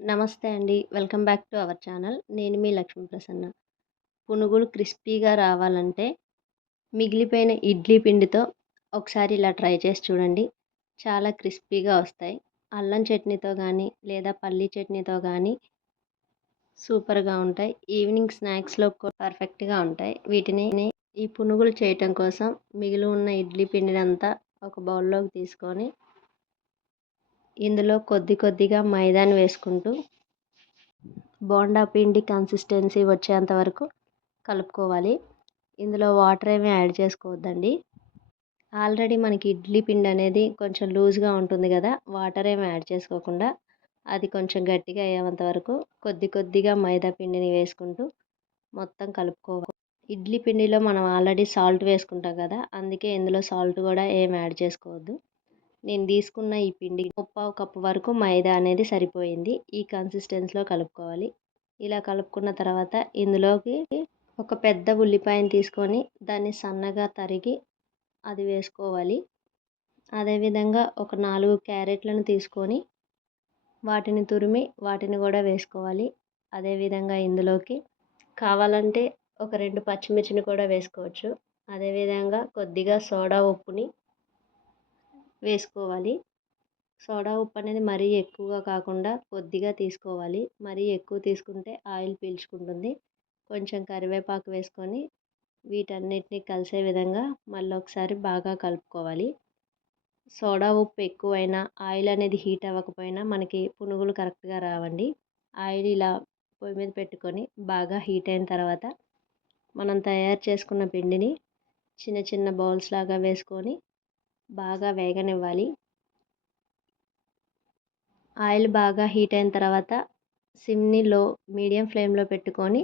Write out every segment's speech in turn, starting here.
నమస్తే అండి. Welcome back to our channel. నేను మీ లక్ష్మీ ప్రసన్న. పునుగులు క్రిస్పీగా రావాలంటే మిగిలిపోయిన ఇడ్లీ పిండితో ఒకసారి ఇలా ట్రై చేసి చూడండి. చాలా క్రిస్పీగా వస్తాయి. అల్లం చట్నీతో కానీ లేదా పల్లీ చట్నీతో కానీ సూపర్గా ఉంటాయి. ఈవినింగ్ స్నాక్స్లో పర్ఫెక్ట్గా ఉంటాయి. వీటిని ఈ పునుగులు చేయటం కోసం మిగిలి ఉన్న ఇడ్లీ పిండినంతా ఒక బౌల్లోకి తీసుకొని ఇందులో కొద్ది కొద్దిగా మైదాని వేసుకుంటూ బోండా పిండి కన్సిస్టెన్సీ వచ్చేంత వరకు కలుపుకోవాలి. ఇందులో వాటర్ ఏమీ యాడ్ చేసుకోవద్దండి. ఆల్రెడీ మనకి ఇడ్లీ పిండి అనేది కొంచెం లూజ్గా ఉంటుంది కదా వాటర్ ఏమి యాడ్ చేసుకోకుండా అది కొంచెం గట్టిగా అయ్యేంత వరకు కొద్ది కొద్దిగా మైదా పిండిని వేసుకుంటూ మొత్తం కలుపుకోవాలి. ఇడ్లీ పిండిలో మనం ఆల్రెడీ సాల్ట్ వేసుకుంటాం కదా అందుకే ఇందులో సాల్ట్ కూడా ఏం యాడ్ చేసుకోవద్దు. నేను తీసుకున్న ఈ పిండి ముప్పావు కప్పు వరకు మైదా అనేది సరిపోయింది. ఈ కన్సిస్టెన్స్లో కలుపుకోవాలి. ఇలా కలుపుకున్న తర్వాత ఇందులోకి ఒక పెద్ద ఉల్లిపాయను తీసుకొని దాన్ని సన్నగా తరిగి అది వేసుకోవాలి. అదేవిధంగా ఒక నాలుగు క్యారెట్లను తీసుకొని వాటిని తురిమి వాటిని కూడా వేసుకోవాలి. అదేవిధంగా ఇందులోకి కావాలంటే ఒక రెండు పచ్చిమిర్చిని కూడా వేసుకోవచ్చు. అదేవిధంగా కొద్దిగా సోడా ఉప్పుని వేసుకోవాలి. సోడా ఉప్పు అనేది మరీ ఎక్కువగా కాకుండా కొద్దిగా తీసుకోవాలి. మరీ ఎక్కువ తీసుకుంటే ఆయిల్ పీల్చుకుంటుంది. కొంచెం కరివేపాకు వేసుకొని వీటన్నిటిని కలిసే విధంగా మళ్ళీ ఒకసారి బాగా కలుపుకోవాలి. సోడా ఉప్పు ఎక్కువైనా ఆయిల్ అనేది హీట్ అవ్వకపోయినా మనకి పునుగులు కరెక్ట్గా రావండి. ఆయిల్ ఇలా పొయ్యి మీద పెట్టుకొని బాగా హీట్ అయిన తర్వాత మనం తయారు చేసుకున్న పిండిని చిన్న చిన్న బౌల్స్ లాగా వేసుకొని బాగా వేగనివ్వాలి. ఆయిల్ బాగా హీట్ అయిన తర్వాత సిమ్ని లో మీడియం ఫ్లేమ్లో పెట్టుకొని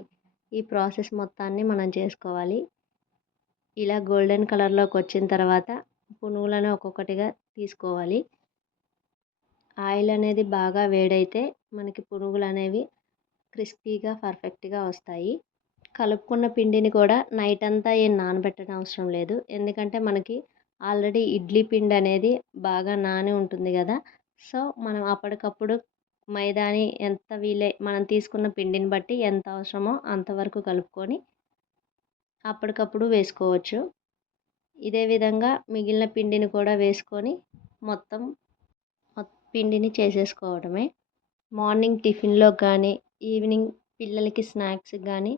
ఈ ప్రాసెస్ మొత్తాన్ని మనం చేసుకోవాలి. ఇలా గోల్డెన్ కలర్లోకి వచ్చిన తర్వాత పునుగులను ఒక్కొక్కటిగా తీసుకోవాలి. ఆయిల్ అనేది బాగా వేడైతే మనకి పునుగులు అనేవి క్రిస్పీగా పర్ఫెక్ట్గా వస్తాయి. కలుపుకున్న పిండిని కూడా నైట్ అంతా ఏం నానబెట్టడం అవసరం లేదు. ఎందుకంటే మనకి ఆల్రెడీ ఇడ్లీ పిండి అనేది బాగా నాని ఉంటుంది కదా. సో మనం అప్పటికప్పుడు మైదాని ఎంత వీలై మనం తీసుకున్న పిండిని బట్టి ఎంత అవసరమో అంతవరకు కలుపుకొని అప్పటికప్పుడు వేసుకోవచ్చు. ఇదే విధంగా మిగిలిన పిండిని కూడా వేసుకొని మొత్తం పిండిని చేసేసుకోవడమే. మార్నింగ్ టిఫిన్లో కానీ ఈవినింగ్ పిల్లలకి స్నాక్స్ కానీ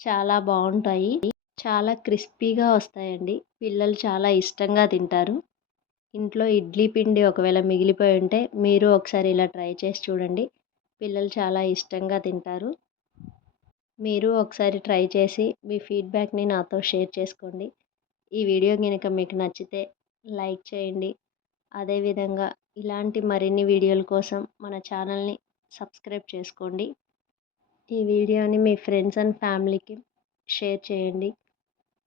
చాలా బాగుంటాయి. చాలా క్రిస్పీగా వస్తాయండి. పిల్లలు చాలా ఇష్టంగా తింటారు. ఇంట్లో ఇడ్లీ పిండి ఒకవేళ మిగిలిపోయి ఉంటే మీరు ఒకసారి ఇలా ట్రై చేసి చూడండి. పిల్లలు చాలా ఇష్టంగా తింటారు. మీరు ఒకసారి ట్రై చేసి మీ ఫీడ్బ్యాక్ని నాతో షేర్ చేసుకోండి. ఈ వీడియో కనుక మీకు నచ్చితే లైక్ చేయండి. అదేవిధంగా ఇలాంటి మరిన్ని వీడియోల కోసం మన ఛానల్ని సబ్స్క్రైబ్ చేసుకోండి. ఈ వీడియోని మీ ఫ్రెండ్స్ అండ్ ఫ్యామిలీకి షేర్ చేయండి.